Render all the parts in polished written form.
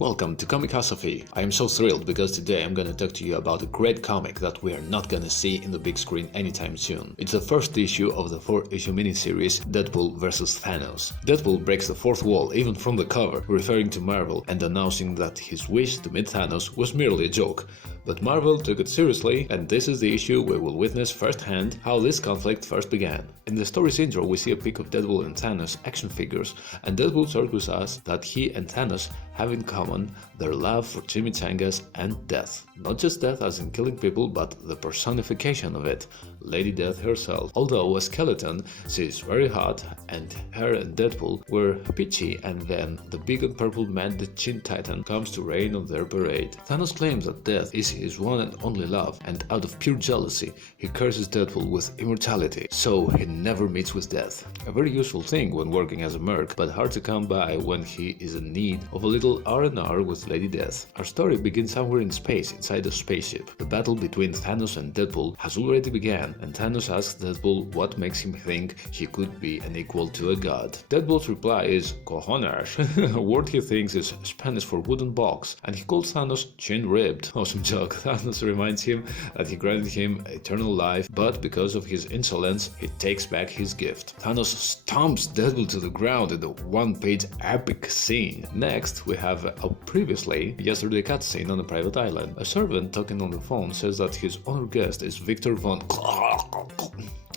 Welcome to Comicosophy. I am so thrilled because today I'm gonna talk to you about a great comic that we are not gonna see in the big screen anytime soon. It's the first issue of the 4-issue miniseries Deadpool vs. Thanos. Deadpool breaks the fourth wall even from the cover, referring to Marvel and announcing that his wish to meet Thanos was merely a joke. But Marvel took it seriously, and this is the issue where we'll witness firsthand how this conflict first began. In the story's intro, we see a pic of Deadpool and Thanos action figures, and Deadpool shares with us that he and Thanos have in common their love for chimichangas and death. Not just death as in killing people, but the personification of it, Lady Death herself. Although a skeleton, she is very hot, and her and Deadpool were peachy, and then the big and purple man, the Chin Titan, comes to rain on their parade. Thanos claims that death is his one and only love, and out of pure jealousy, he curses Deadpool with immortality, so he never meets with death. A very useful thing when working as a merc, but hard to come by when he is in need of a little R&R with Lady Death. Our story begins somewhere in space, inside a spaceship. The battle between Thanos and Deadpool has already begun, and Thanos asks Deadpool what makes him think he could be an equal to a god. Deadpool's reply is cojones, a word he thinks is Spanish for wooden box, and he calls Thanos chin-ribbed. Awesome joke. Thanos reminds him that he granted him eternal life, but because of his insolence, he takes back his gift. Thanos stomps Deadpool to the ground in a one-page epic scene. Next, we have a previously yesterday cutscene on a private island. A servant talking on the phone says that his honored guest is Victor von...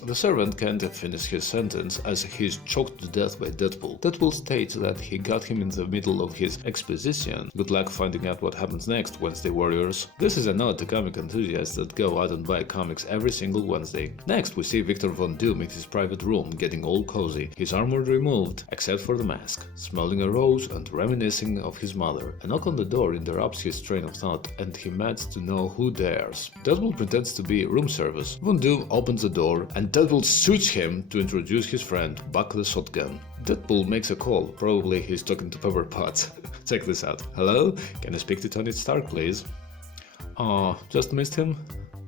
The servant can't finish his sentence as he's choked to death by Deadpool. Deadpool states that he got him in the middle of his exposition. Good luck finding out what happens next, Wednesday warriors. This is a nod to comic enthusiasts that go out and buy comics every single Wednesday. Next, we see Victor Von Doom in his private room, getting all cozy, his armor removed, except for the mask, smelling a rose and reminiscing of his mother. A knock on the door interrupts his train of thought, and he meds to know who dares. Deadpool pretends to be room service. Von Doom opens the door, and Deadpool shoots him to introduce his friend, Buck the Shotgun. Deadpool makes a call, probably he's talking to Pepper Potts. Check this out. Hello? Can I speak to Tony Stark, please? Oh, just missed him?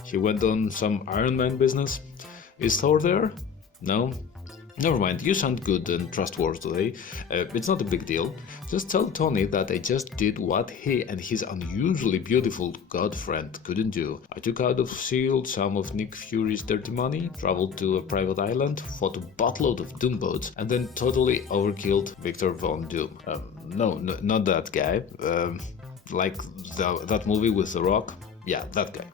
He went on some Iron Man business? Is Thor there? No? Never mind, you sound good and trustworthy. It's not a big deal. Just tell Tony that I just did what he and his unusually beautiful god friend couldn't do. I took out of S.H.I.E.L.D. some of Nick Fury's dirty money, traveled to a private island, fought a buttload of Doombots, and then totally overkilled Victor Von Doom. No, not that guy. Like that movie with The Rock? Yeah, that guy.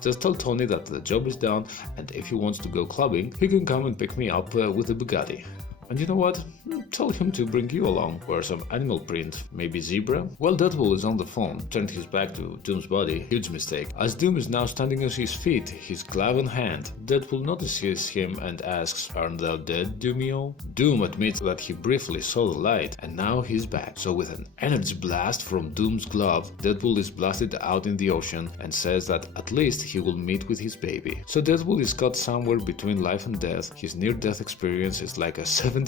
Just tell Tony that the job is done, and if he wants to go clubbing, he can come and pick me up with a Bugatti. And you know what? Tell him to bring you along. Wear some animal print, maybe zebra. While Deadpool is on the phone, turned his back to Doom's body, huge mistake. As Doom is now standing on his feet, his glove in hand, Deadpool notices him and asks, "Aren't thou dead, Doomio?" Doom admits that he briefly saw the light, and now he's back. So with an energy blast from Doom's glove, Deadpool is blasted out in the ocean and says that at least he will meet with his baby. So Deadpool is caught somewhere between life and death. His near-death experience is like a 70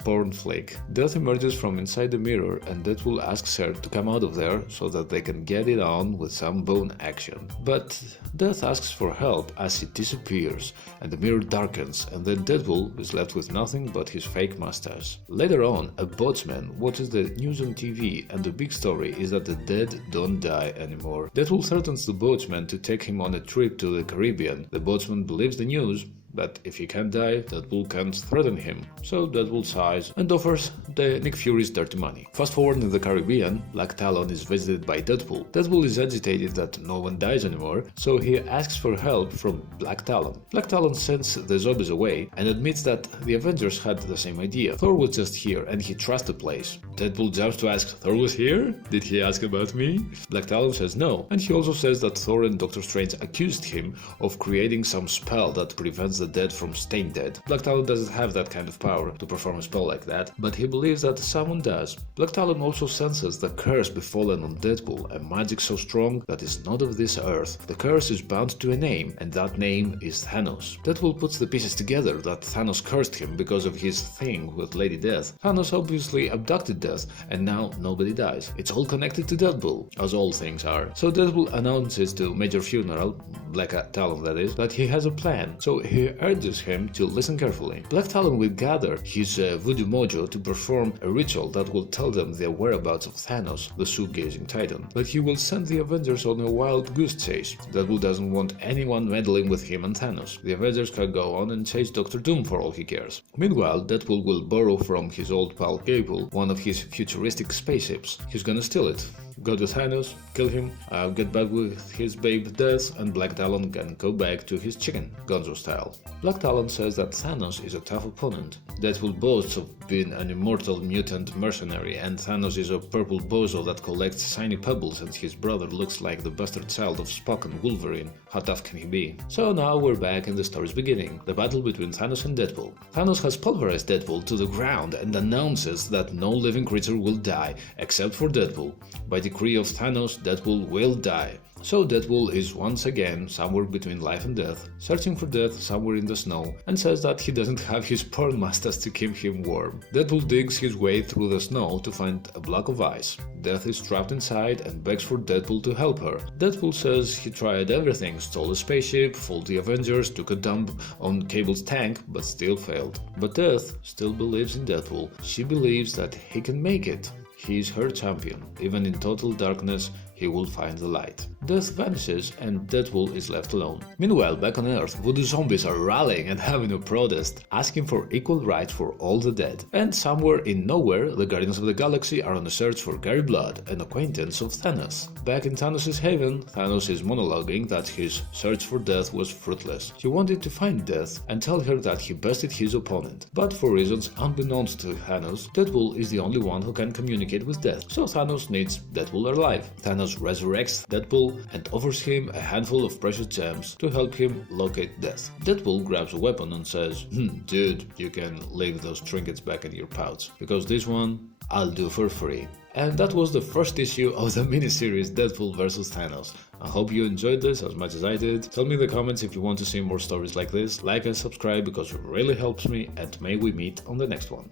porn flick. Death emerges from inside the mirror, and Deadpool asks her to come out of there so that they can get it on with some bone action. But Death asks for help as he disappears, and the mirror darkens, and then Deadpool is left with nothing but his fake mustache. Later on, a boatsman watches the news on TV, and the big story is that the dead don't die anymore. Deadpool threatens the boatsman to take him on a trip to the Caribbean. The boatsman believes the news, but if he can't die, Deadpool can't threaten him. So Deadpool sighs and offers the Nick Fury's dirty money. Fast forward in the Caribbean, Black Talon is visited by Deadpool. Deadpool is agitated that no one dies anymore, so he asks for help from Black Talon. Black Talon sends the zombies away and admits that the Avengers had the same idea. Thor was just here and he trusts the place. Deadpool jumps to ask, "Thor was here? Did he ask about me?" Black Talon says no, and he also says that Thor and Doctor Strange accused him of creating some spell that prevents the dead from staying dead. Black Talon doesn't have that kind of power to perform a spell like that, but he believes that someone does. Black Talon also senses the curse befallen on Deadpool, a magic so strong that is not of this earth. The curse is bound to a name, and that name is Thanos. Deadpool puts the pieces together that Thanos cursed him because of his thing with Lady Death. Thanos obviously abducted Death, and now nobody dies. It's all connected to Deadpool, as all things are. So Deadpool announces to Major Funeral, Black Talon that is, that he has a plan. So he urges him to listen carefully. Black Talon will gather his voodoo mojo to perform a ritual that will tell them the whereabouts of Thanos, the shoe-gazing titan. But he will send the Avengers on a wild goose chase. Deadpool doesn't want anyone meddling with him and Thanos. The Avengers can go on and chase Doctor Doom for all he cares. Meanwhile, Deadpool will borrow from his old pal Cable one of his futuristic spaceships. He's gonna steal it, go to Thanos, kill him, get back with his babe Death, and Black Talon can go back to his chicken, Gonzo style. Black Talon says that Thanos is a tough opponent. Deadpool boasts of being an immortal mutant mercenary, and Thanos is a purple bozo that collects shiny pebbles, and his brother looks like the bastard child of Spock and Wolverine. How tough can he be? So now we're back in the story's beginning, the battle between Thanos and Deadpool. Thanos has pulverized Deadpool to the ground and announces that no living creature will die, except for Deadpool. By decree of Thanos, Deadpool will die. So Deadpool is once again somewhere between life and death, searching for death somewhere in the snow, and says that he doesn't have his porn mustache to keep him warm. Deadpool digs his way through the snow to find a block of ice. Death is trapped inside and begs for Deadpool to help her. Deadpool says he tried everything, stole a spaceship, fooled the Avengers, took a dump on Cable's tank, but still failed. But Death still believes in Deadpool. She believes that he can make it. He is her champion. Even in total darkness, he will find the light. Death vanishes and Deadpool is left alone. Meanwhile, back on Earth, voodoo zombies are rallying and having a protest, asking for equal rights for all the dead. And somewhere in nowhere, the Guardians of the Galaxy are on a search for Gary Blood, an acquaintance of Thanos. Back in Thanos' haven, Thanos is monologuing that his search for Death was fruitless. He wanted to find Death and tell her that he bested his opponent. But for reasons unbeknownst to Thanos, Deadpool is the only one who can communicate with Death. So Thanos needs Deadpool alive. Thanos resurrects Deadpool and offers him a handful of precious gems to help him locate Death. Deadpool grabs a weapon and says, dude, you can leave those trinkets back in your pouch, because this one I'll do for free. And that was the first issue of the miniseries Deadpool vs Thanos. I hope you enjoyed this as much as I did. Tell me in the comments if you want to see more stories like this. Like and subscribe because it really helps me, and may we meet on the next one.